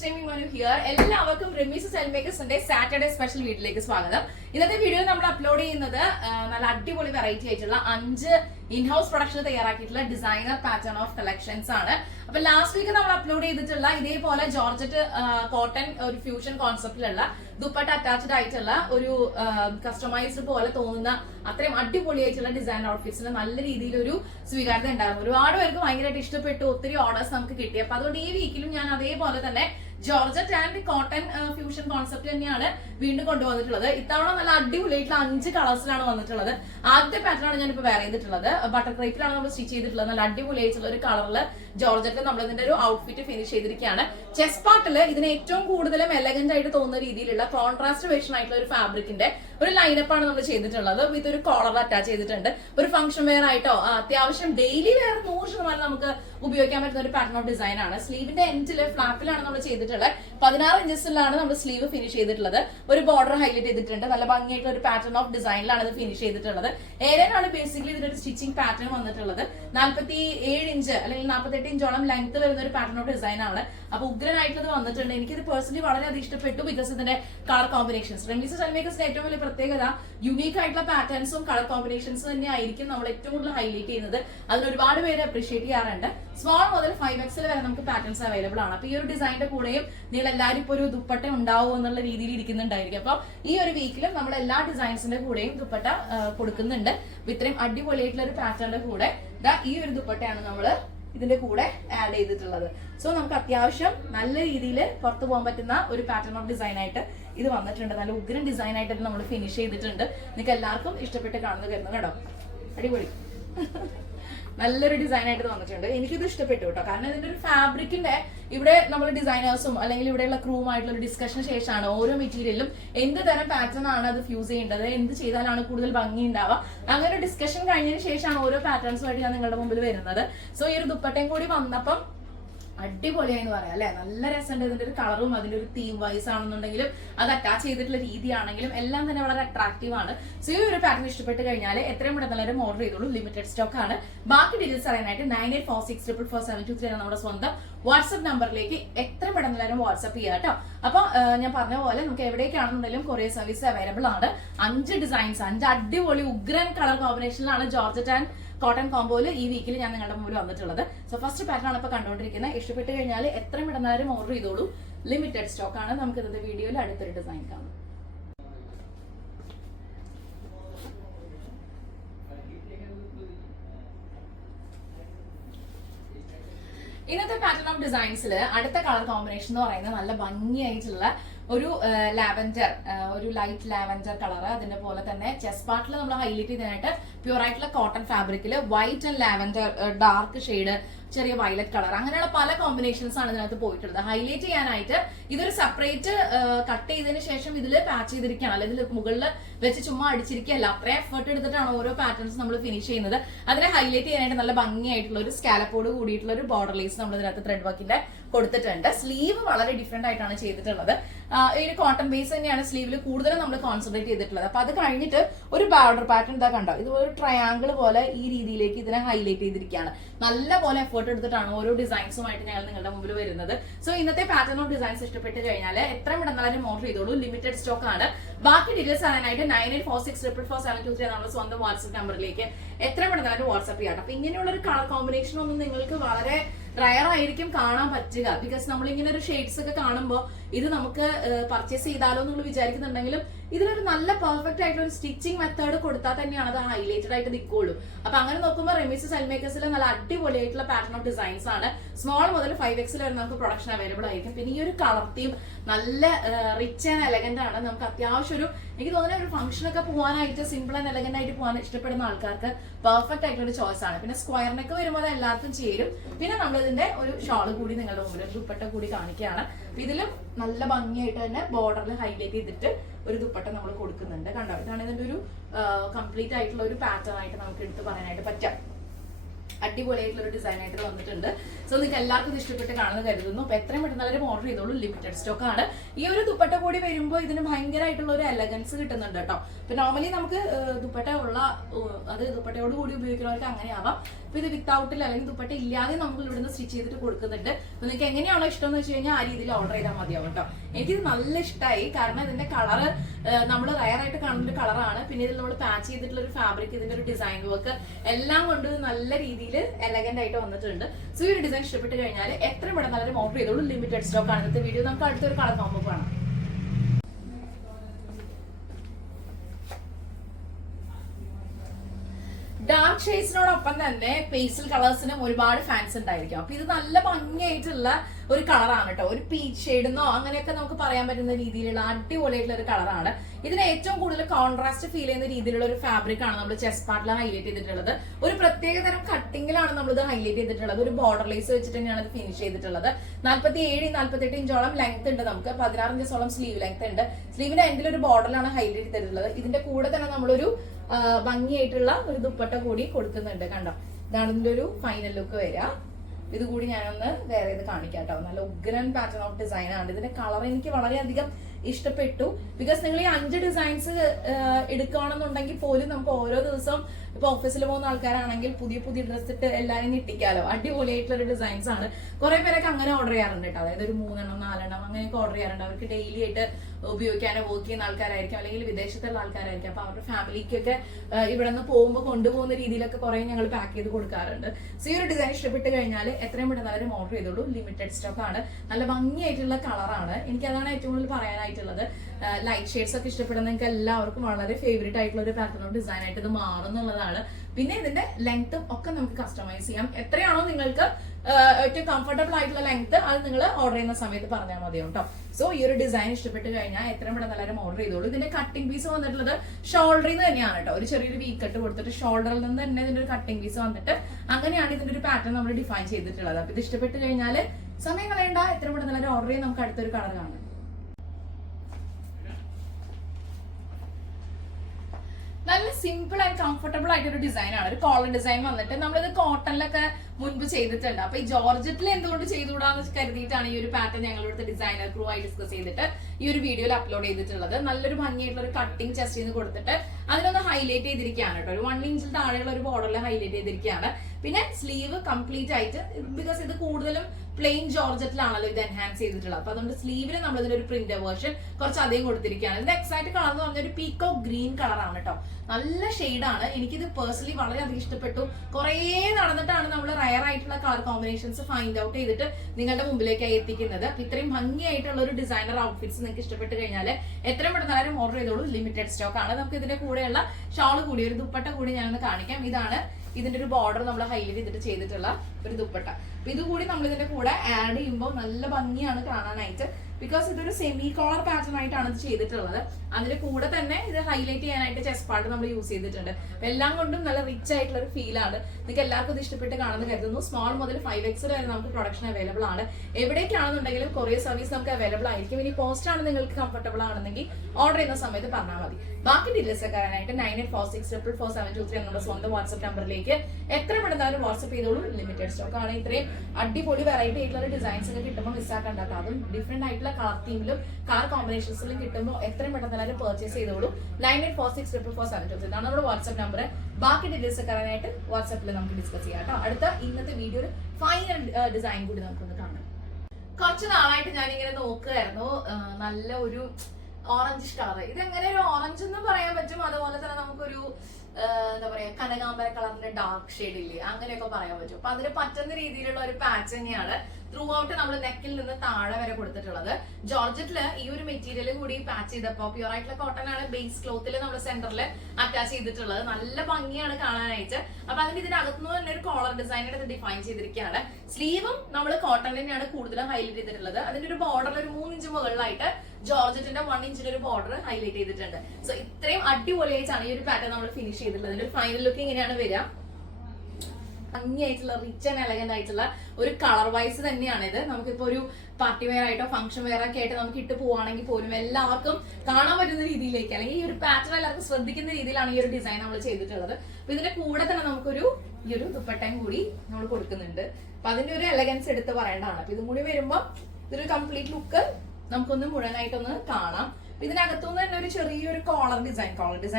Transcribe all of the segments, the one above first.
എല്ലാവർക്കും Remees cell മേക്കേഴ്സിന്റെ Saturday special വീഡിയോയിലേക്ക് സ്വാഗതം. ഇന്നത്തെ വീഡിയോ നമ്മൾ അപ്ലോഡ് ചെയ്യുന്നത് നല്ല അടിപൊളി വെറൈറ്റി ആയിട്ടുള്ള 5 ഇൻഹൗസ് പ്രൊഡക്ഷൻ തയ്യാറാക്കിയിട്ടുള്ള ഡിസൈനർ പാറ്റേൺ ഓഫ് കളക്ഷൻസ് ആണ്. അപ്പൊ ലാസ്റ്റ് വീക്ക് നമ്മൾ അപ്ലോഡ് ചെയ്തിട്ടുള്ള ഇതേപോലെ ജോർജറ്റ് കോട്ടൺ ഒരു ഫ്യൂഷൻ കോൺസെപ്റ്റിലുള്ള ദുപ്പട്ട അറ്റാച്ച്ഡ് ആയിട്ടുള്ള ഒരു കസ്റ്റമൈസ്ഡ് പോലെ തോന്നുന്ന അത്രയും അടിപൊളിയായിട്ടുള്ള ഡിസൈൻ ഔട്ട്ഫിറ്റ്സിന് നല്ല രീതിയിൽ ഒരു സ്വീകാര്യത ഉണ്ടായിരുന്നു. ഒരുപാട് പേർക്ക് ഭയങ്കരമായിട്ട് ഇഷ്ടപ്പെട്ടു, ഒത്തിരി ഓർഡേഴ്സ് നമുക്ക് കിട്ടി. അപ്പൊ അതുകൊണ്ട് ഈ വീക്കിലും ഞാൻ അതേപോലെ തന്നെ georgette and cotton fusion concept തന്നെയാണ് വീണ്ടും കൊണ്ടുവന്നിട്ടുള്ളത്. ഇത്തവണ നല്ല അടിപൊളിയായിട്ടുള്ള 5 കളേഴ്സിലാണ് വന്നിട്ടുള്ളത്. ആദ്യത്തെ പാറ്റേൺ ആണ് ഞാനിപ്പോ വെയർ ചെയ്തിട്ടുള്ളത്. ബട്ടർ ക്രേപ്പിലാണ് നമ്മൾ സ്റ്റിച്ച് ചെയ്തിട്ടുള്ളത്. നല്ല അടിപൊളിയായിട്ടുള്ള ഒരു കളറിൽ ജോർജറ്റിൽ നമ്മൾ ഇതിന്റെ ഒരു ഔട്ട്ഫിറ്റ് ഫിനിഷ് ചെയ്തിരിക്കുകയാണ്. ചെസ്റ്റ് പാർട്ടില് ഇതിന് ഏറ്റവും കൂടുതലും എലഗന്റ് ആയിട്ട് തോന്നുന്ന രീതിയിലുള്ള കോൺട്രാസ്റ്റ് വേഷൻ ആയിട്ടുള്ള ഒരു ഫാബ്രിക്കിന്റെ ഒരു ലൈനപ്പാണ് നമ്മൾ ചെയ്തിട്ടുള്ളത്. വിത്ത് ഒരു കോളർ അറ്റാച്ച് ചെയ്തിട്ടുണ്ട്. ഒരു ഫംഗ്ഷൻ വെയർ ആയിട്ടോ അത്യാവശ്യം ഡെയിലി വെയർ 100% നമുക്ക് ഉപയോഗിക്കാൻ പറ്റുന്ന ഒരു പാറ്റേൺ ഓഫ് ഡിസൈൻ ആണ്. സ്ലീവിന്റെ എൻഡില് ഫ്ലാപ്പിലാണ് നമ്മൾ ചെയ്തിട്ടുള്ളത്. 16 ഇഞ്ചസിലാണ് നമ്മൾ സ്ലീവ് ഫിനിഷ് ചെയ്തിട്ടുള്ളത്. ഒരു ബോർഡർ ഹൈലൈറ്റ് ചെയ്തിട്ടുണ്ട്. നല്ല ഭംഗിയായിട്ടുള്ള ഒരു പാറ്റേൺ ഓഫ് ഡിസൈനിലാണ് ഇത് ഫിനിഷ് ചെയ്തിട്ടുള്ളത്. ഏരിയനാണ് ബേസിക്കലി ഇതിന്റെ ഒരു സ്റ്റിച്ചിങ് പാറ്റേൺ വന്നിട്ടുള്ളത്. 47 ഇഞ്ച് അല്ലെങ്കിൽ 48 ഇഞ്ചോളം ലെങ്ത് വരുന്ന ഒരു പാറ്റേൺ ഓഫ് ഡിസൈൻ ആണ്. അപ്പൊ ഉഗ്രനായിട്ടുള്ളത് വന്നിട്ടുണ്ട്. എനിക്കിത് പേഴ്സണലി വളരെയധികം ഇഷ്ടപ്പെട്ടു. ബിക്കോസ് ഇതിന്റെ കളർ കോമ്പിനേഷൻസ് റെമീസ് സെൽ മേക്കേഴ്സിന്റെ ഏറ്റവും വലിയ പ്രത്യേകത യുണീക്ക് ആയിട്ടുള്ള പാറ്റേൺസും കളർ കോമ്പിനേഷൻസും തന്നെ ആയിരിക്കും നമ്മൾ ഏറ്റവും കൂടുതൽ ഹൈലൈറ്റ് ചെയ്യുന്നത്. അതിന് ഒരുപാട് പേര് അപ്രീഷിയേറ്റ് ചെയ്യാറുണ്ട്. സ്മോൾ മുതൽ 5XL വരെ നമുക്ക് പാറ്റേൺസ് അവൈലബിൾ ആണ്. അപ്പൊ ഈ ഒരു ഡിസൈനിന്റെ കൂടെയും നിങ്ങൾ എല്ലാവരും ഇപ്പൊ ഒരു ദുപ്പട്ട ഉണ്ടാവും എന്നുള്ള രീതിയിൽ ഇരിക്കുന്നുണ്ടായിരിക്കും. അപ്പൊ ഈ ഒരു വീക്കിലും നമ്മൾ എല്ലാ ഡിസൈൻസിന്റെ കൂടെയും ദുപ്പട്ട കൊടുക്കുന്നുണ്ട്. ഇത്രയും അടിപൊളിയായിട്ടുള്ള ഒരു പാറ്റേണിന്റെ കൂടെ ഈ ഒരു ദുപ്പട്ടയാണ് നമ്മള് ഇതിന്റെ കൂടെ ആഡ് ചെയ്തിട്ടുള്ളത്. സോ നമുക്ക് അത്യാവശ്യം നല്ല രീതിയിൽ പുറത്തു പോകാൻ പറ്റുന്ന ഒരു പാറ്റേൺ ഓഫ് ഡിസൈൻ ആയിട്ട് ഇത് വന്നിട്ടുണ്ട്. നല്ല ഉഗ്രൻ ഡിസൈൻ ആയിട്ട് നമ്മൾ ഫിനിഷ് ചെയ്തിട്ടുണ്ട്. നിങ്ങൾക്ക് എല്ലാവർക്കും ഇഷ്ടപ്പെട്ട് കാണുന്നത് വരുന്നു കേട്ടോ. അടിപൊളി നല്ലൊരു ഡിസൈൻ ആയിട്ട് വന്നിട്ടുണ്ട്. എനിക്കിത് ഇഷ്ടപ്പെട്ടു കേട്ടോ. കാരണം ഇതിന്റെ ഒരു ഫാബ്രിക്കിന്റെ ഇവിടെ നമ്മൾ ഡിസൈനേഴ്സും അല്ലെങ്കിൽ ഇവിടെയുള്ള ക്രൂവുമായിട്ടുള്ള ഒരു ഡിസ്കഷന് ശേഷമാണ് ഓരോ മെറ്റീരിയലും എന്ത് തരം പാറ്റേൺ ആണ് അത് ഫ്യൂസ് ചെയ്യേണ്ടത്, എന്ത് ചെയ്താലാണ് കൂടുതൽ ഭംഗി ഉണ്ടാവുക, അങ്ങനെ ഒരു ഡിസ്കഷൻ കഴിഞ്ഞതിന് ശേഷമാണ് ഓരോ പാറ്റേൺസുമായിട്ട് ഞാൻ നിങ്ങളുടെ മുമ്പിൽ വരുന്നത്. സോ ഈ ഒരു ദുപ്പട്ടയും കൂടി വന്നപ്പം അടിപൊളിയായെന്ന് പറയാം അല്ലെ. നല്ല രസമുണ്ട്. ഇതിന്റെ ഒരു കളറും അതിന്റെ ഒരു തീം വൈസ് ആണെന്നുണ്ടെങ്കിലും അത് അറ്റാച്ച് ചെയ്തിട്ടുള്ള രീതിയാണെങ്കിലും എല്ലാം തന്നെ വളരെ അട്രാക്റ്റീവ് ആണ്. സോ ഈ ഒരു പാറ്റേൺ ഇഷ്ടപ്പെട്ട് കഴിഞ്ഞാൽ എത്രയും പെട്ടെന്ന് ഓർഡർ ചെയ്തോളൂ. ലിമിറ്റഡ് സ്റ്റോക്ക് ആണ്. ബാക്കി ഡീറ്റെയിൽസ് അറിയാനായിട്ട് 9846444723 എന്ന നമ്മുടെ സ്വന്തം വാട്സ്ആപ്പ് നമ്പറിലേക്ക് എത്രയും പെട്ടെന്ന് വാട്സ്ആപ്പ് ചെയ്യാം കേട്ടോ. അപ്പൊ ഞാൻ പറഞ്ഞ പോലെ നമുക്ക് എവിടേക്കാണെന്നുണ്ടെങ്കിലും കൊറിയർ സർവീസ് അവൈലബിൾ ആണ്. 5 ഡിസൈൻസ് 5 അടിപൊളി ഉഗ്രൻ കളർ കോമ്പിനേഷനിലാണ് ജോർജറ്റ് ആൻഡ് കോട്ടൺ കോംബോയില് ഈ വീക്കിൽ ഞാൻ നിങ്ങളുടെ മുമ്പിൽ വന്നിട്ടുള്ളത്. സോ ഫസ്റ്റ് പാറ്റേൺ ആണ് ഇപ്പൊ കണ്ടുകൊണ്ടിരിക്കുന്നത്. ഇഷ്ടപ്പെട്ട് കഴിഞ്ഞാൽ എത്രയും പെട്ടെന്ന് ഓർഡർ ചെയ്തോളൂ. ലിമിറ്റഡ് സ്റ്റോക്ക് ആണ്. നമുക്ക് ഇന്നത്തെ വീഡിയോയിൽ അടുത്തൊരു ഡിസൈൻ കാണാം. ഇന്നത്തെ പാറ്റേൺ ഓഫ് ഡിസൈൻസിൽ അടുത്ത കളർ കോമ്പിനേഷൻ എന്ന് പറയുന്നത് നല്ല ഭംഗിയായിട്ടുള്ള ഒരു ലാവൻഡർ, ഒരു ലൈറ്റ് ലാവൻഡർ കളർ. അതിന്റെ പോലെ തന്നെ ചെസ്റ്റ് പാർട്ടിൽ നമ്മൾ ഹൈലൈറ്റ് ചെയ്തതിനായിട്ട് പ്യൂർ ആയിട്ടുള്ള കോട്ടൺ ഫാബ്രിക്കിൽ white and lavender, dark shade, ചെറിയ വയലറ്റ് കളർ, അങ്ങനെയുള്ള പല കോമ്പിനേഷൻസ് ആണ് ഇതിനകത്ത് പോയിട്ടുള്ളത്. ഹൈലൈറ്റ് ചെയ്യാനായിട്ട് ഇതൊരു സെപ്പറേറ്റ് കട്ട് ചെയ്തതിന് ശേഷം ഇതിൽ പാച്ച് ചെയ്തിരിക്കുകയാണ്. അല്ലെങ്കിൽ ഇതിൽ മുകളിൽ വെച്ച് ചുമ്മാ അടിച്ചിരിക്കുകയല്ല. അത്രയും എഫേർട്ട് എടുത്തിട്ടാണ് ഓരോ പാറ്റേൺസ് നമ്മൾ ഫിനിഷ് ചെയ്യുന്നത്. അതിനെ ഹൈലൈറ്റ് ചെയ്യാനായിട്ട് നല്ല ഭംഗിയായിട്ടുള്ള ഒരു സ്കാലപ്പോട് കൂടിയിട്ടുള്ള ഒരു ബോർഡർ ലേസ് നമ്മൾ ഇതിനകത്ത് ത്രെഡ് വർക്കിന്റെ കൊടുത്തിട്ടുണ്ട്. സ്ലീവ് വളരെ ഡിഫറെന്റ് ആയിട്ടാണ് ചെയ്തിട്ടുള്ളത്. ഈ കോട്ടൺ ബേസ് തന്നെയാണ് സ്ലീവിൽ കൂടുതലും നമ്മൾ കോൺസെൻട്രേറ്റ് ചെയ്തിട്ടുള്ളത്. അപ്പൊ അത് കഴിഞ്ഞിട്ട് ഒരു ബോർഡർ പാറ്റേൺ ഇതാ കണ്ടോ, ഇത് ഒരു ട്രയാങ്കിൾ പോലെ ഈ രീതിയിലേക്ക് ഇതിനെ ഹൈലൈറ്റ് ചെയ്തിരിക്കുകയാണ്. നല്ല പോലെ എഫേർട്ട് എടുത്തിട്ടാണ് ഓരോ ഡിസൈൻസുമായിട്ട് ഞങ്ങൾ നിങ്ങളുടെ മുമ്പിൽ വരുന്നത്. സോ ഇന്നത്തെ പാറ്റേൺ ഓഫ് ഡിസൈൻസ് ഇഷ്ടപ്പെട്ട് കഴിഞ്ഞാൽ എത്രയും പെട്ടെന്ന് ഓർഡർ ചെയ്തോളൂ. ലിമിറ്റഡ് സ്റ്റോക്ക് ആണ്. ബാക്കി ഡീറ്റെയിൽസ് അറിയാനായിട്ട് 9846444723 എന്നുള്ള സ്വന്തം വാട്സ്ആപ്പ് നമ്പറിലേക്ക് എത്രയും പെട്ടെന്ന് വാട്സ്ആപ്പ് ചെയ്യാം. അപ്പൊ ഇങ്ങനെയുള്ള ഒരു കളർ കോമ്പിനേഷൻ ഒന്നും നിങ്ങൾക്ക് വളരെ റയർ ആയിരിക്കും കാണാൻ പറ്റുക. ബിക്കോസ് നമ്മളിങ്ങനെ ഒരു ഷെയ്ഡ്സ് ഒക്കെ കാണുമ്പോൾ ഇത് നമുക്ക് പർച്ചേസ് ചെയ്താലോ എന്നുള്ള വിചാരിക്കുന്നുണ്ടെങ്കിലും ഇതിലൊരു നല്ല പെർഫെക്റ്റ് ആയിട്ടുള്ള ഒരു സ്റ്റിച്ചിങ് മെത്തേഡ് കൊടുത്താൽ തന്നെയാണ് അത് ഹൈലൈറ്റഡ് ആയിട്ട് നിൽക്കുള്ളൂ. അപ്പൊ അങ്ങനെ നോക്കുമ്പോൾ റെമീസ് സെൽ മേക്കേഴ്സിൽ നല്ല അടിപൊളിയായിട്ടുള്ള പാറ്റേൺ ഓഫ് ഡിസൈൻസ് ആണ്. സ്മോൾ മുതൽ 5XL വരെ നമുക്ക് പ്രൊഡക്ഷൻ അവൈലബിൾ ആയിരിക്കും. പിന്നെ ഈ ഒരു കളർ തീം നല്ല റിച്ച് ആൻഡ് എലഗന്റ് ആണ്. നമുക്ക് അത്യാവശ്യം ഒരു എനിക്ക് തോന്നുന്ന ഒരു ഫംഗ്ഷൻ ഒക്കെ പോകാനായിട്ട് സിമ്പിൾ ആൻഡ് എലഗന്റ് ആയിട്ട് പോകാൻ ഇഷ്ടപ്പെടുന്ന ആൾക്കാർക്ക് പെർഫെക്റ്റ് ആയിട്ടുള്ള ഒരു ചോയ്സ് ആണ്. പിന്നെ സ്ക്വയർ നെക്ക് വരുമ്പോൾ അത് എല്ലാവർക്കും ചേരും. പിന്നെ നമ്മൾ ഇതിന്റെ ഒരു ഷോള് കൂടി നിങ്ങളുടെ മുമ്പിൽ ദുപ്പട്ട കൂടി കാണിക്കുകയാണ്. ഇതിലും നല്ല ഭംഗിയായിട്ട് തന്നെ ബോർഡറിൽ ഹൈലൈറ്റ് ചെയ്തിട്ട് ഒരു ദുപ്പട്ട നമ്മൾ കൊടുക്കുന്നുണ്ട്. കണ്ടോ, ഇതാണ് ഇതിന്റെ ഒരു കംപ്ലീറ്റ് ആയിട്ടുള്ള ഒരു പാറ്റേൺ ആയിട്ട് നമുക്ക് എടുത്ത് പറയാനായിട്ട് പറ്റാം. അടിപൊളിയായിട്ടുള്ള ഒരു ഡിസൈൻ ആയിട്ട് വന്നിട്ടുണ്ട്. സോ നിങ്ങൾക്ക് എല്ലാവർക്കും ഇത് ഇഷ്ടപ്പെട്ട് കാണുന്ന കരുതുന്നു. അപ്പൊ എത്രയും പെട്ടെന്ന് എല്ലാവരും ഓർഡർ ചെയ്തോളൂ, ലിമിറ്റഡ് സ്റ്റോക്ക് ആണ്. ഈ ഒരു ദുപ്പട്ട കൂടി വരുമ്പോൾ ഇതിന് ഭയങ്കരമായിട്ടുള്ള ഒരു എലഗൻസ് കിട്ടുന്നുണ്ട് കേട്ടോ. ഇപ്പൊ നോർമലി നമുക്ക് ദുപ്പട്ട ഉള്ള അത് ദുപ്പട്ടയോട് കൂടി ഉപയോഗിക്കുന്നവർക്ക് അങ്ങനെ ആവാം. അപ്പൊ ഇത് വിത്തൗട്ടിൽ അല്ലെങ്കിൽ ദുപ്പട്ട ഇല്ലാതെ നമുക്ക് ഇവിടുന്ന് സ്റ്റിച്ച് ചെയ്തിട്ട് കൊടുക്കുന്നുണ്ട്. അപ്പൊ നിങ്ങൾക്ക് എങ്ങനെയാണോ ഇഷ്ടം എന്ന് വെച്ച് കഴിഞ്ഞാൽ ആ രീതിയിൽ ഓർഡർ ചെയ്താൽ മതിയാവും കേട്ടോ. എനിക്കിത് നല്ല ഇഷ്ടമായി, കാരണം ഇതിന്റെ കളറ് നമ്മൾ റയർ ആയിട്ട് കാണുന്ന ഒരു കളറാണ്. പിന്നെ ഇതിൽ നമ്മൾ പാച്ച് ചെയ്തിട്ടുള്ള ഒരു ഫാബ്രിക്, ഇതിന്റെ ഒരു ഡിസൈൻ വർക്ക് എല്ലാം കൊണ്ട് നല്ല രീതിയിൽ എലഗന്റ് ആയിട്ട് വന്നിട്ടുണ്ട്. സോ ഈ ഒരു ഡിസൈൻ ഇഷ്ടപ്പെട്ട് കഴിഞ്ഞാൽ എത്രയും പെട്ടെന്ന് എല്ലാവരും ഓർഡർ ചെയ്തോളൂ, ലിമിറ്റഡ് സ്റ്റോക്ക് ആണ്. ഇന്നത്തെ വീഡിയോ നമുക്ക് അടുത്തൊരു കളർ കോമ്പോ കാണാം. ഡാർക്ക് ഷെയ്ഡ്സിനോടൊപ്പം തന്നെ പേസ്റ്റൽ കളേഴ്സിനും ഒരുപാട് ഫാൻസ് ഉണ്ടായിരിക്കും. അപ്പൊ ഇത് നല്ല ഭംഗിയായിട്ടുള്ള ഒരു കളറാണ് കേട്ടോ. ഒരു പീച്ച് ഷെയ്ഡെന്നോ അങ്ങനെയൊക്കെ നമുക്ക് പറയാൻ പറ്റുന്ന രീതിയിലുള്ള അടിപൊളിയായിട്ടുള്ള ഒരു കളറാണ്. ഇതിന് ഏറ്റവും കൂടുതൽ കോൺട്രാസ്റ്റ് ഫീൽ ചെയ്യുന്ന രീതിയിലുള്ള ഒരു ഫാബ്രിക് ആണ് നമ്മൾ ചെസ്റ്റ് പാർട്ടിൽ ഹൈലൈറ്റ് ചെയ്തിട്ടുള്ളത്. ഒരു പ്രത്യേക തരം കട്ടിങ്ങിലാണ് നമ്മൾ ഇത് ഹൈലൈറ്റ് ചെയ്തിട്ടുള്ളത്. ഒരു ബോർഡർ ലേസ് വെച്ചിട്ട് തന്നെയാണ് ഇത് ഫിനിഷ് ചെയ്തിട്ടുള്ളത്. 47-48 ഇഞ്ചോളം ലെങ്ത് ഉണ്ട്, നമുക്ക് 16 ഇഞ്ചോളം സ്ലീവ് ലെങ്ത് ഉണ്ട്. സ്ലീവിന്റെ എൻഡിൽ ഒരു ബോർഡറിലാണ് ഹൈലൈറ്റ് ചെയ്തിട്ടുള്ളത്. ഇതിന്റെ കൂടെ തന്നെ നമ്മളൊരു ഭംഗിയായിട്ടുള്ള ഒരു ദുപ്പട്ട കൂടി കൊടുക്കുന്നുണ്ട്. കണ്ടോ, ഇതാണ് ഇതിന്റെ ഒരു ഫൈനൽ ലുക്ക് വരിക. ഇത് കൂടി ഞാനൊന്ന് വേറെ ഇത് കാണിക്കാം കേട്ടോ. നല്ല ഉഗ്രൻ പാറ്റേൺ ഓഫ് ഡിസൈൻ ആണ്. ഇതിന്റെ കളർ എനിക്ക് വളരെയധികം ഇഷ്ടപ്പെട്ടു. ബിക്കോസ് നിങ്ങൾ ഈ 5 ഡിസൈൻസ് എടുക്കുകയാണെന്നുണ്ടെങ്കിൽ പോലും നമുക്ക് ഓരോ ദിവസവും ഇപ്പൊ ഓഫീസിൽ പോകുന്ന ആൾക്കാരാണെങ്കിൽ പുതിയ പുതിയ ഡ്രസ് ഇട്ട് എല്ലാവരും ഞെട്ടിക്കാലോ. അടിപൊളിയായിട്ടുള്ള ഡിസൈൻസ് ആണ്. കുറെ പേരൊക്കെ അങ്ങനെ ഓർഡർ ചെയ്യാറുണ്ട് കേട്ടോ. അതായത് ഒരു 3 എണ്ണം 4 എണ്ണം അങ്ങനെയൊക്കെ ഓർഡർ ചെയ്യാറുണ്ട്. അവർക്ക് ഡെയിലി ആയിട്ട് ഉപയോഗിക്കാനോ വർക്ക് ചെയ്യുന്ന ആൾക്കാരായിരിക്കും, അല്ലെങ്കിൽ വിദേശത്തുള്ള ആൾക്കാരായിരിക്കും. അപ്പൊ അവരുടെ ഫാമിലിക്കൊക്കെ ഇവിടെ നിന്ന് പോകുമ്പോൾ കൊണ്ടുപോകുന്ന രീതിയിലൊക്കെ കുറെ ഞങ്ങൾ പാക്ക് ചെയ്ത് കൊടുക്കാറുണ്ട്. സോ ഈ ഒരു ഡിസൈൻ ഇഷ്ടപ്പെട്ട് കഴിഞ്ഞാൽ എത്രയും പെട്ടെന്ന് എല്ലാവരും ഓർഡർ ചെയ്തോളൂ, ലിമിറ്റഡ് സ്റ്റോക്ക് ആണ്. നല്ല ഭംഗിയായിട്ടുള്ള കളറാണ്. എനിക്ക് അതാണ് ഏറ്റവും കൂടുതൽ പറയാനായിട്ടുള്ളത്. ലൈറ്റ് ഷെയ്ഡ്സ് ഒക്കെ ഇഷ്ടപ്പെടുന്ന നിങ്ങൾക്ക് എല്ലാവർക്കും വളരെ ഫേവറേറ്റ് ആയിട്ടുള്ള ഒരു പാറ്റേൺ ഓഫ് ഡിസൈൻ ആയിട്ട് ഇത് മാറുന്നുള്ളതാണ്. പിന്നെ ഇതിന്റെ ലെങ്ത്തും ഒക്കെ നമുക്ക് കസ്റ്റമൈസ് ചെയ്യാം. എത്രയാണോ നിങ്ങൾക്ക് ഏറ്റവും കംഫർട്ടബിൾ ആയിട്ടുള്ള ലെങ്ത് അത് നിങ്ങൾ ഓർഡർ ചെയ്യുന്ന സമയത്ത് പറഞ്ഞാൽ മതിയാവും കേട്ടോ. സോ ഈ ഒരു ഡിസൈൻ ഇഷ്ടപ്പെട്ട് കഴിഞ്ഞാൽ എത്രയും പെട്ടെന്ന് എല്ലാവരും ഓർഡർ ചെയ്തോളൂ. ഇതിന്റെ കട്ടിംഗ് പീസ് വന്നിട്ടുള്ളത് ഷോൾഡറിൽ നിന്ന് തന്നെയാണ് കേട്ടോ. ഒരു ചെറിയൊരു വീ കട്ട് കൊടുത്തിട്ട് ഷോൾഡറിൽ നിന്ന് തന്നെ ഇതിന്റെ ഒരു കട്ടിംഗ് പീസ് വന്നിട്ട് അങ്ങനെയാണ് ഇതിന്റെ ഒരു പാറ്റേൺ നമ്മൾ ഡിഫൈൻ ചെയ്തിട്ടുള്ളത്. അപ്പൊ ഇത് ഇഷ്ടപ്പെട്ട് കഴിഞ്ഞാൽ സമയം കളയണ്ട, എത്രയും പെട്ടെന്ന് എല്ലാവരും ഓർഡർ ചെയ്ത് നമുക്ക് അടുത്തൊരു കളർ കാണാം. നല്ല സിമ്പിൾ ആൻഡ് കംഫർട്ടബിൾ ആയിട്ടൊരു ഡിസൈൻ ആണ്. ഒരു കോളർ ഡിസൈൻ വന്നിട്ട് നമ്മളിത് കോട്ടണിലൊക്കെ മുൻപ് ചെയ്തിട്ടുണ്ട്. അപ്പൊ ഈ ജോർജറ്റിൽ എന്തുകൊണ്ട് ചെയ്തുകൂടാന്ന് കരുതിയിട്ടാണ് ഈ ഒരു പാറ്റേൺ ഞങ്ങളുടെ ഡിസൈനർ ക്രൂ ആയി ഡിസ്കസ് ചെയ്തിട്ട് ഈ ഒരു വീഡിയോയിൽ അപ്ലോഡ് ചെയ്തിട്ടുള്ളത്. നല്ലൊരു ഭംഗിയായിട്ടുള്ള ഒരു കട്ടിങ് ചെസ്റ്റ് നിന്ന് കൊടുത്തിട്ട് അതിനൊന്ന് ഹൈലൈറ്റ് ചെയ്തിരിക്കുകയാണ് കേട്ടോ. ഒരു 1 ഇഞ്ചിൽ താഴെയുള്ള ഒരു ബോർഡറിൽ ഹൈലൈറ്റ് ചെയ്തിരിക്കുകയാണ്. പിന്നെ സ്ലീവ് കംപ്ലീറ്റ് ആയിട്ട്, ബിക്കോസ് ഇത് കൂടുതലും പ്ലെയിൻ ജോർജറ്റിലാണല്ലോ ഇത് എൻഹാൻസ് ചെയ്തിട്ടുള്ളത്. അപ്പൊ അതുകൊണ്ട് സ്ലീവിന് നമ്മൾ ഇതിന്റെ ഒരു പ്രിന്റ് വേർഷൻ കുറച്ച് അധികം കൊടുത്തിരിക്കുകയാണ്. ഇതിന്റെ എക്സാക്ട് കളർ എന്ന് പറഞ്ഞ ഒരു പീക്കോ ഗ്രീൻ കളറാണ് കേട്ടോ. നല്ല ഷെയ്ഡാണ്. എനിക്കിത് പേഴ്സണലി വളരെയധികം ഇഷ്ടപ്പെട്ടു. കുറേ നടന്നിട്ടാണ് നമ്മൾ റയർ ആയിട്ടുള്ള കളർ കോമ്പിനേഷൻസ് ഫൈൻഡ് ഔട്ട് ചെയ്തിട്ട് നിങ്ങളുടെ മുമ്പിലേക്കായി എത്തിക്കുന്നത്. അപ്പൊ ഇത്രയും ഭംഗിയായിട്ടുള്ള ഒരു ഡിസൈനർ ഔട്ട്ഫിറ്റ്സ് നിങ്ങൾക്ക് ഇഷ്ടപ്പെട്ട് കഴിഞ്ഞാൽ എത്രയും പെട്ടെന്ന് എല്ലാവരും ഓർഡർ ചെയ്തോളൂ, ലിമിറ്റഡ് സ്റ്റോക്ക് ആണ്. നമുക്ക് ഇതിന്റെ കൂടെയുള്ള ഷാൾ കൂടി, ഒരു ദുപ്പട്ട കൂടി ഞാനൊന്ന് കാണിക്കാം. ഇതാണ് ഇതിന്റെ ഒരു ബോർഡർ നമ്മൾ ഹൈലൈറ്റ് ചെയ്തിട്ട് ചെയ്തിട്ടുള്ള ഒരു ദുപ്പട്ട. അപ്പൊ ഇതുകൂടി നമ്മൾ ഇതിന്റെ കൂടെ ആഡ് ചെയ്യുമ്പോൾ നല്ല ഭംഗിയാണ് കാണാനായിട്ട്. ബിക്കോസ് ഇതൊരു സെമി കോളർ പാറ്റേൺ ആയിട്ടാണ് ഇത് ചെയ്തിട്ടുള്ളത്. അതിന്റെ കൂടെ തന്നെ ഇത് ഹൈലൈറ്റ് ചെയ്യാനായിട്ട് ചെസ്റ്റ് പാർട്ട് നമ്മൾ യൂസ് ചെയ്തിട്ടുണ്ട്. എല്ലാം കൊണ്ടും നല്ല റിച്ച് ആയിട്ടുള്ള ഒരു ഫീൽ ആണ്. നിങ്ങൾക്ക് എല്ലാവർക്കും ഇത് ഇഷ്ടപ്പെട്ട് കാണുന്ന കരുതുന്നു. സ്മോൾ മുതൽ 5X വരെ നമുക്ക് പ്രൊഡക്ഷൻ അവൈലബിൾ ആണ്. എവിടേക്കാണെന്നുണ്ടെങ്കിലും കൊറിയർ സർവീസ് നമുക്ക് അവൈലബിൾ ആയിരിക്കും. ഇനി പോസ്റ്റ് ആണ് നിങ്ങൾക്ക് കംഫർട്ടബിൾ ആണെന്നെങ്കിൽ ഓർഡർ ചെയ്യുന്ന സമയത്ത് പറഞ്ഞാൽ മതി. ബാക്കി ഡീറ്റെയിൽസ് ഒക്കെ അറിയാനായിട്ട് 9846444723 നമ്മുടെ സ്വന്തം വാട്സ്ആപ്പ് നമ്പറിലേക്ക് എത്ര പെട്ടെന്ന് വാട്സ്ആപ്പ് ചെയ്തോളൂ, ലിമിറ്റഡ് സ്റ്റോക്ക് ആണ്. ഇത്രയും അടിപൊളി വെറൈറ്റി ആയിട്ടുള്ള ഡിസൈൻസ് ഒക്കെ കിട്ടുമ്പോൾ മിസ്സാക്കണ്ടാത്ത, അതും ഡിഫറെന്റ് ആയിട്ടുള്ള കളർ തീമിലും കളർ കോമ്പിനേഷൻസിലും കിട്ടുമ്പോൾ എത്രയും പെട്ടെന്ന് പർച്ചേസ് ചെയ്തോളൂ. 9846444723 ഇതാണ് നമ്മുടെ വാട്സ്ആപ്പ് നമ്പർ. ബാക്കി ഡീറ്റെയിൽസ് ഒക്കെ അറിയാനായിട്ട് വാട്സ്ആപ്പിൽ നമുക്ക് ഡിസ്കസ് ചെയ്യാം കേട്ടോ. അടുത്ത ഇന്നത്തെ വീഡിയോ ഒരു ഫൈനൽ ഡിസൈൻ കൂടി നമുക്കൊന്ന് കാണാം. കുറച്ച് നാളായിട്ട് ഞാൻ ഇങ്ങനെ നോക്കുകയായിരുന്നു നല്ല ഒരു ഓറഞ്ച് കളർ. ഇതെങ്ങനെ ഒരു ഓറഞ്ച് എന്ന് പറയാൻ പറ്റും, അതുപോലെ തന്നെ നമുക്കൊരു എന്താ പറയാ കനകാമ്പര കളറിന്റെ ഡാർക്ക് ഷെയ്ഡ് ഇല്ലേ, അങ്ങനെയൊക്കെ പറയാൻ പറ്റും. അപ്പൊ അതിന് പറ്റുന്ന രീതിയിലുള്ള ഒരു പാച്ച് തന്നെയാണ് ത്രൂ ഔട്ട് നമ്മൾ നെക്കിൽ നിന്ന് താഴെ വരെ കൊടുത്തിട്ടുള്ളത്. ജോർജറ്റില് ഈ ഒരു മെറ്റീരിയൽ കൂടി പാച്ച് ചെയ്തപ്പോ പ്യൂർ ആയിട്ടുള്ള കോട്ടൺ ആണ് ബേസ് ക്ലോത്തിൽ നമ്മൾ സെന്ററിൽ അറ്റാച്ച് ചെയ്തിട്ടുള്ളത്. നല്ല ഭംഗിയാണ് കാണാനായിട്ട്. അപ്പൊ അതിന് ഇതിനകത്തുനിന്ന് തന്നെ ഒരു കോളർ ഡിസൈനായിട്ട് ഡിഫൈൻ ചെയ്തിരിക്കുകയാണ്. സ്ലീവും നമ്മൾ കോട്ടൺ തന്നെയാണ് കൂടുതലും ഹൈലൈറ്റ് ചെയ്തിട്ടുള്ളത്. അതിന്റെ ഒരു ബോർഡർ ഒരു 3 ഇഞ്ച് മുകളിലായിട്ട് ജോർജറ്റിന്റെ 1 ഇഞ്ചിന്റെ ഒരു ബോർഡർ ഹൈലൈറ്റ് ചെയ്തിട്ടുണ്ട്. സോ ഇത്രയും അടിപൊളിയായിട്ടാണ് ഈ ഒരു പാറ്റേൺ നമ്മൾ ഫിനിഷ് ചെയ്തിട്ടുള്ളത്. അതിന്റെ ഒരു ഫൈനൽ ലുക്ക് ഇങ്ങനെയാണ് വരിക. ഭംഗിയായിട്ടുള്ള റിച്ച് ആൻഡ് എലഗന്റ് ആയിട്ടുള്ള ഒരു കളർ വൈസ് തന്നെയാണ് ഇത്. നമുക്കിപ്പോ ഒരു പാർട്ടി വെയർ ആയിട്ടോ ഫംഗ്ഷൻ വെയർ ഒക്കെ ആയിട്ട് നമുക്ക് ഇട്ട് പോവാണെങ്കിൽ പോലും എല്ലാവർക്കും കാണാൻ പറ്റുന്ന രീതിയിലേക്ക്, അല്ലെങ്കിൽ ഈ ഒരു പാറ്റേൺ എല്ലാവർക്കും ശ്രദ്ധിക്കുന്ന രീതിയിലാണ് ഈ ഒരു ഡിസൈൻ നമ്മൾ ചെയ്തിട്ടുള്ളത്. അപ്പൊ ഇതിന്റെ കൂടെ തന്നെ നമുക്കൊരു ഈ ഒരു ദുപ്പട്ടയും കൂടി നമ്മൾ കൊടുക്കുന്നുണ്ട്. അപ്പൊ അതിന്റെ ഒരു എലഗൻസ് എടുത്ത് പറയേണ്ടതാണ്. അപ്പൊ ഇതും കൂടി വരുമ്പോ ഇതൊരു കംപ്ലീറ്റ് ലുക്ക് നമുക്കൊന്ന് മുഴുവനായിട്ടൊന്ന് കാണാം. ഇതിനകത്തുനിന്ന് തന്നെ ഒരു ചെറിയൊരു കോളർ ഡിസൈൻ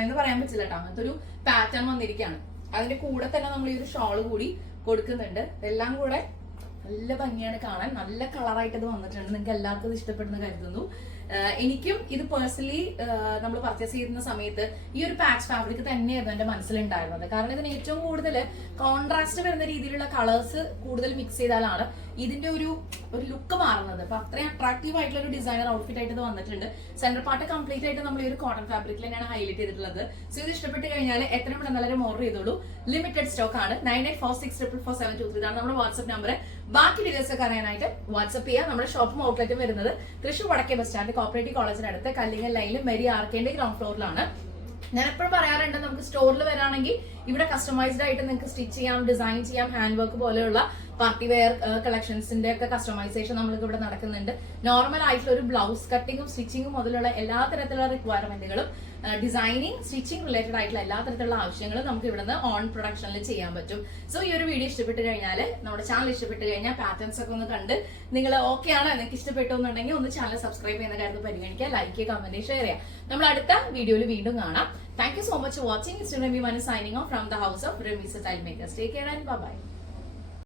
എന്ന് പറയാൻ പറ്റില്ല കേട്ടോ, അങ്ങനത്തെ ഒരു പാറ്റേൺ വന്നിരിക്കുകയാണ്. അതിന്റെ കൂടെ തന്നെ നമ്മൾ ഈ ഒരു ഷോള് കൂടി കൊടുക്കുന്നുണ്ട്. എല്ലാം കൂടെ നല്ല ഭംഗിയാണ് കാണാൻ, നല്ല കളറായിട്ട് ഇത് വന്നിട്ടുണ്ട്. നിങ്ങൾക്ക് എല്ലാവർക്കും ഇത് ഇഷ്ടപ്പെടുന്ന കരുതുന്നു. എനിക്കും ഇത് പേഴ്സണലി നമ്മൾ പർച്ചേസ് ചെയ്യുന്ന സമയത്ത് ഈ ഒരു പാച്ച് ഫാബ്രിക് തന്നെയായിരുന്നു എന്റെ മനസ്സിലുണ്ടായിരുന്നത്. കാരണം ഇതിന് ഏറ്റവും കൂടുതൽ കോൺട്രാസ്റ്റ് വരുന്ന രീതിയിലുള്ള കളേഴ്സ് കൂടുതൽ മിക്സ് ചെയ്താലാണ് ഇതിന്റെ ഒരു ലുക്ക് മാറുന്നത്. അപ്പൊ അത്രയും അട്രാക്റ്റീവ് ആയിട്ടുള്ള ഒരു ഡിസൈനർ ഔട്ട്ഫിറ്റ് ആയിട്ട് ഇത് വന്നിട്ടുണ്ട്. സെന്റർ പാർട്ട് കംപ്ലീറ്റ് ആയിട്ട് നമ്മൾ ഈ ഒരു കോട്ടൺ ഫാബ്രിക്കിൽ തന്നെയാണ് ഹൈലൈറ്റ് ചെയ്തിട്ടുള്ളത്. സോ ഇത് ഇഷ്ടപ്പെട്ട് കഴിഞ്ഞാൽ എത്രയും പെട്ടെന്ന് എല്ലാവരും ഓർഡർ ചെയ്തോളൂ. ലിമിറ്റഡ് സ്റ്റോക്ക് ആണ്. 9846444723 ഇതാണ് നമ്മുടെ വാട്സ്ആപ്പ് നമ്പർ. ബാക്കി ഡീറ്റെയിൽസ് ഒക്കെ അറിയാനായിട്ട് വാട്സ്ആപ്പ് ചെയ്യുക. നമ്മുടെ ഷോപ്പും ഔട്ട്ലെറ്റും വരുന്നത് തൃശ്ശൂർ വടക്കേ ബസ് സ്റ്റാൻഡ് കോപ്പറേറ്റീവ് കോളേജിനടുത്ത് കല്ലിങ്ങൽ ലൈനിലും മെരി ആർക്കേന്റെ ഗ്രൗണ്ട് ഫ്ലോറിലാണ്. ഞാൻ എപ്പോഴും പറയാറുണ്ട്, നമുക്ക് സ്റ്റോറിൽ വരാണെങ്കിൽ ഇവിടെ കസ്റ്റമൈസ്ഡ് ആയിട്ട് നിങ്ങൾക്ക് സ്റ്റിച്ച് ചെയ്യാം, ഡിസൈൻ ചെയ്യാം, ഹാൻഡ് വർക്ക് പോലെയുള്ള പാർട്ടി വെയർ കളക്ഷൻസിന്റെ ഒക്കെ കസ്റ്റമൈസേഷൻ നമ്മൾക്ക് ഇവിടെ നടക്കുന്നുണ്ട്. നോർമൽ ആയിട്ടുള്ള ഒരു ബ്ലൗസ് കട്ടിങ്ങും സ്റ്റിച്ചിങ്ങും മുതലുള്ള എല്ലാ തരത്തിലുള്ള റിക്വയർമെന്റുകളും ഡിസൈനിങ് സ്റ്റിച്ചിങ് റിലേറ്റഡ് ആയിട്ടുള്ള എല്ലാ തരത്തിലുള്ള ആവശ്യങ്ങളും നമുക്ക് ഇവിടുന്ന് ഓൺ പ്രൊഡക്ഷനിൽ ചെയ്യാൻ പറ്റും. സോ ഈ ഒരു വീഡിയോ ഇഷ്ടപ്പെട്ട് കഴിഞ്ഞാൽ, നമ്മുടെ ചാനൽ ഇഷ്ടപ്പെട്ട് കഴിഞ്ഞാൽ പാറ്റേൺസ് ഒക്കെ ഒന്ന് കണ്ട് നിങ്ങൾ ഓക്കെ ആണ്, നിങ്ങൾക്ക് ഇഷ്ടപ്പെട്ടു എന്നുണ്ടെങ്കിൽ ഒന്ന് ചാനൽ സബ്സ്ക്രൈബ് ചെയ്യുന്ന കാര്യത്തിൽ പരിഗണിക്കുക, ലൈക്ക് ചെയ്യുക, കമന്റ് ഷെയർ ചെയ്യുക. നമ്മൾ അടുത്ത വീഡിയോയിൽ വീണ്ടും കാണാം. Thank you so much for watching. It's Remy Manu signing off from the house of Remy Style Makers. Take care and bye bye.